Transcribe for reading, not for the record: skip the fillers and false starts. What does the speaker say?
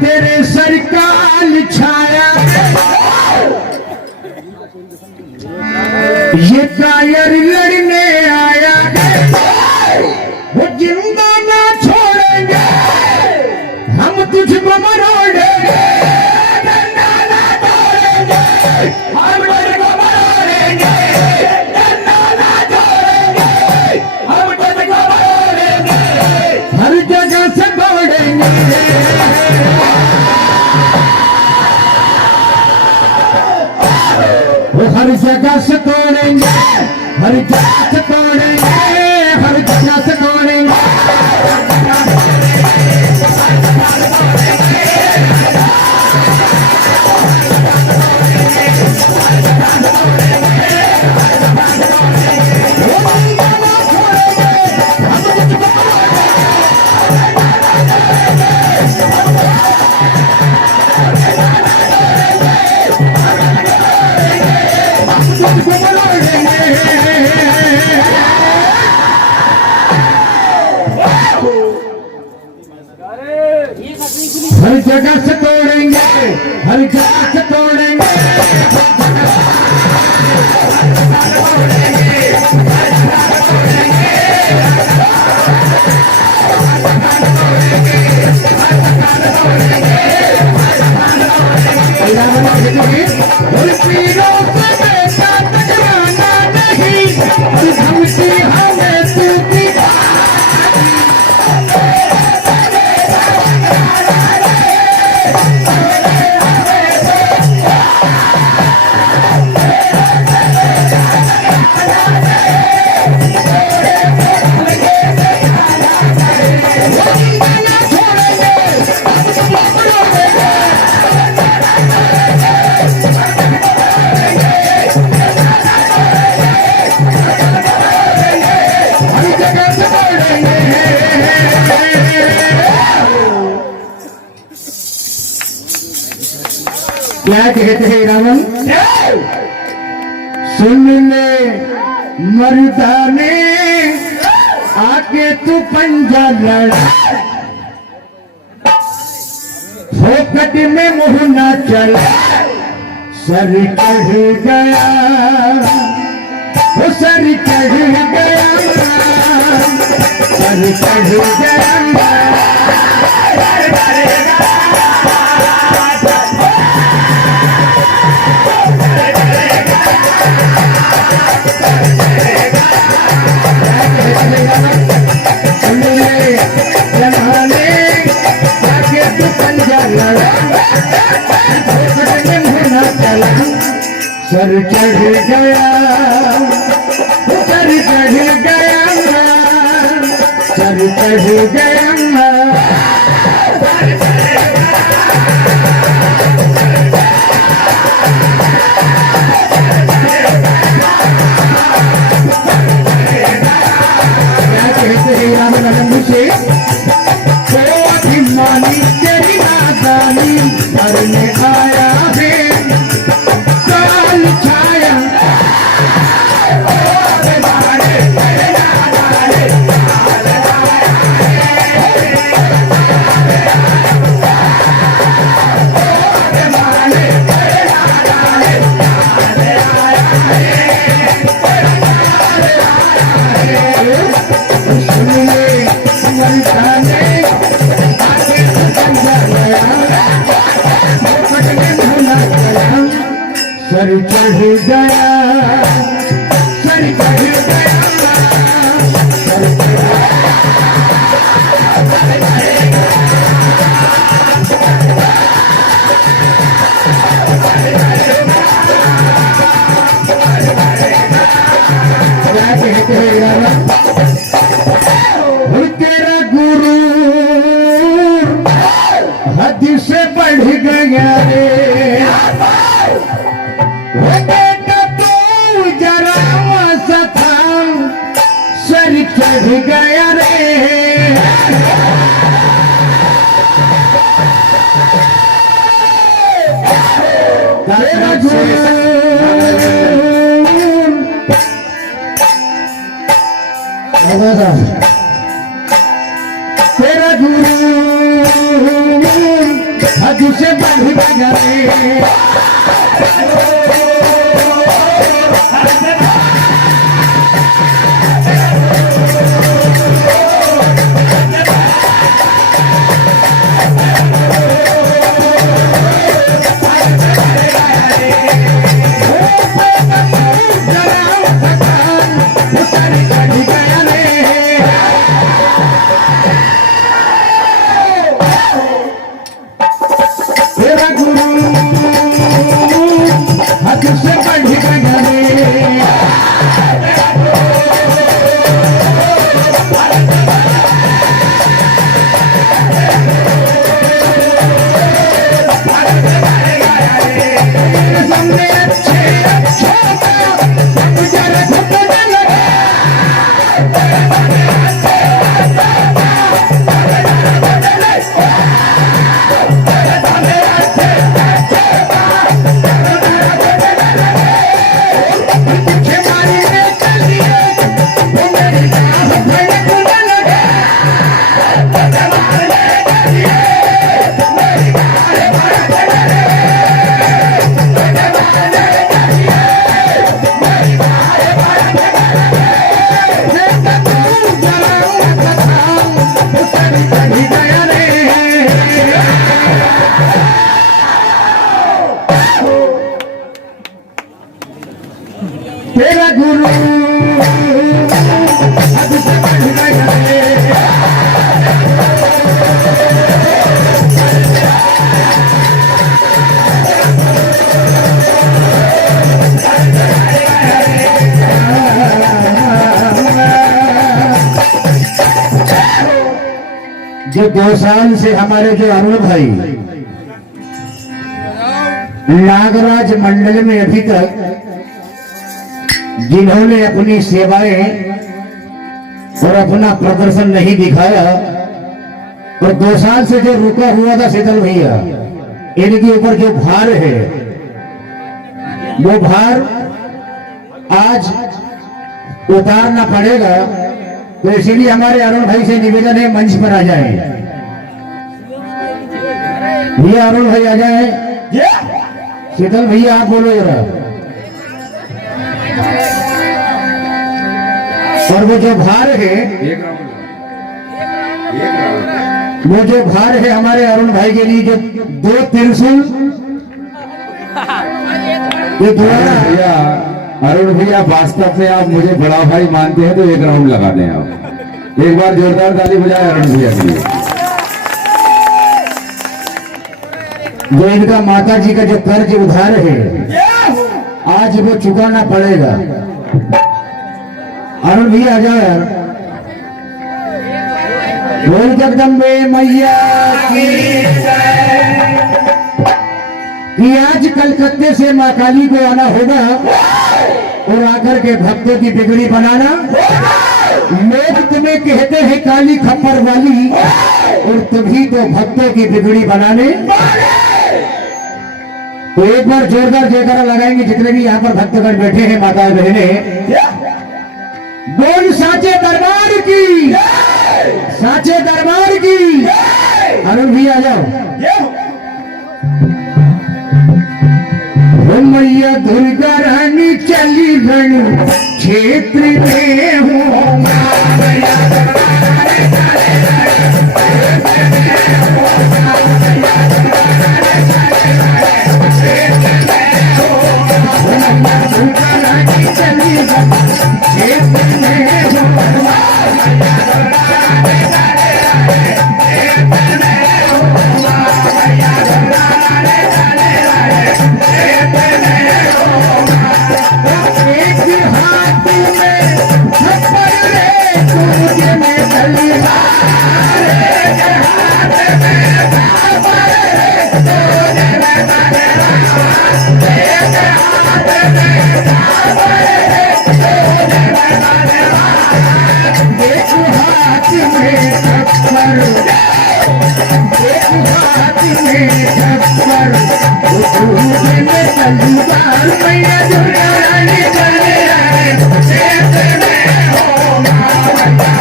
तेरे सरकार छाया ये कायर लड़ने आया वो जिंदा ना छोड़ेंगे हम तुझको मरोड़ेंगे डंडा ना तोड़ेंगे हम तुझको मरोड़ेंगे डंडा ना तोड़ेंगे हम तुझको मरोड़ेंगे हर जगह से दौड़ेंगे हर जगह से तोड़ेंगे हर जगह से तोड़ेंगे हर जगह से तोड़ेंगे हर जगह से तोड़ेंगे हर जगह से तोड़ेंगे पीरों से बेटा टकराना नहीं धमकी हमें टूटी क्या कहते हैं रावण सुन ले मर्दाने आके तू पंजा लड़ा फोकट में मुंह न चला सर चढ़ गया वो सर चढ़ गया सर चढ़ गया सर चढ़ गया सर चढ़ गया सर चढ़ गया क्या कहते हैं रावण आनंद से तो अभिमानी तेरी नादानी करने आया है सर चढ़ गया सर चढ़ गया क्या कहते हैं तेरा गुरु हद से बढ़ गया रे बेटा तो जरा सा था सर चढ़ गया रे तेरा तेरा गुरु हद से बढ़ गए तेरा गुरु जो 2 साल से हमारे जो अरुण भाई नागराज मंडल में अभी तक जिन्होंने अपनी सेवाएं और अपना प्रदर्शन नहीं दिखाया और 2 साल से जो रुका हुआ था शीतल भैया, इनके ऊपर जो भार है वो भार आज उतारना पड़ेगा। तो इसीलिए हमारे अरुण भाई से निवेदन है मंच पर आ जाए। भैया अरुण भाई आ जाए। शीतल भैया आप बोलो जरा। और वो जो भार है वो जो भार है हमारे अरुण भाई के लिए जो 2 त्रिशूल ये भैया अरुण भैया वास्तव में आप मुझे बड़ा भाई मानते हैं तो 1 राउंड लगा दें आप। एक बार जोरदार ताली बजाए अरुण भैया के लिए। जो इनका माता जी का जो कर्ज उधार है आज वो चुकाना पड़ेगा। अरुण भैया आ जाओ यार। बोल जगदम्बे मैया की कि आज कलकत्ते से माँ काली को आना होगा और आकर के भक्तों की बिगड़ी बनाना। लोग तुम्हें कहते हैं काली खप्पर वाली और तुम्ही तो भक्तों की बिगड़ी बनाने। तो एक बार जोरदार जयकारा लगाएंगे जितने भी यहाँ पर भक्तगण बैठे हैं, माताएं बहने। बोल साचे दरबार की, साचे दरबार की। अरुण भी आ जाओ। मैया दुर्गा रानी चली रण क्षेत्र में हो। दुर्गा रानी चली रण क्षेत्र में हो। मैया दुर्गा रानी चले आए, क्षेत्र में हो।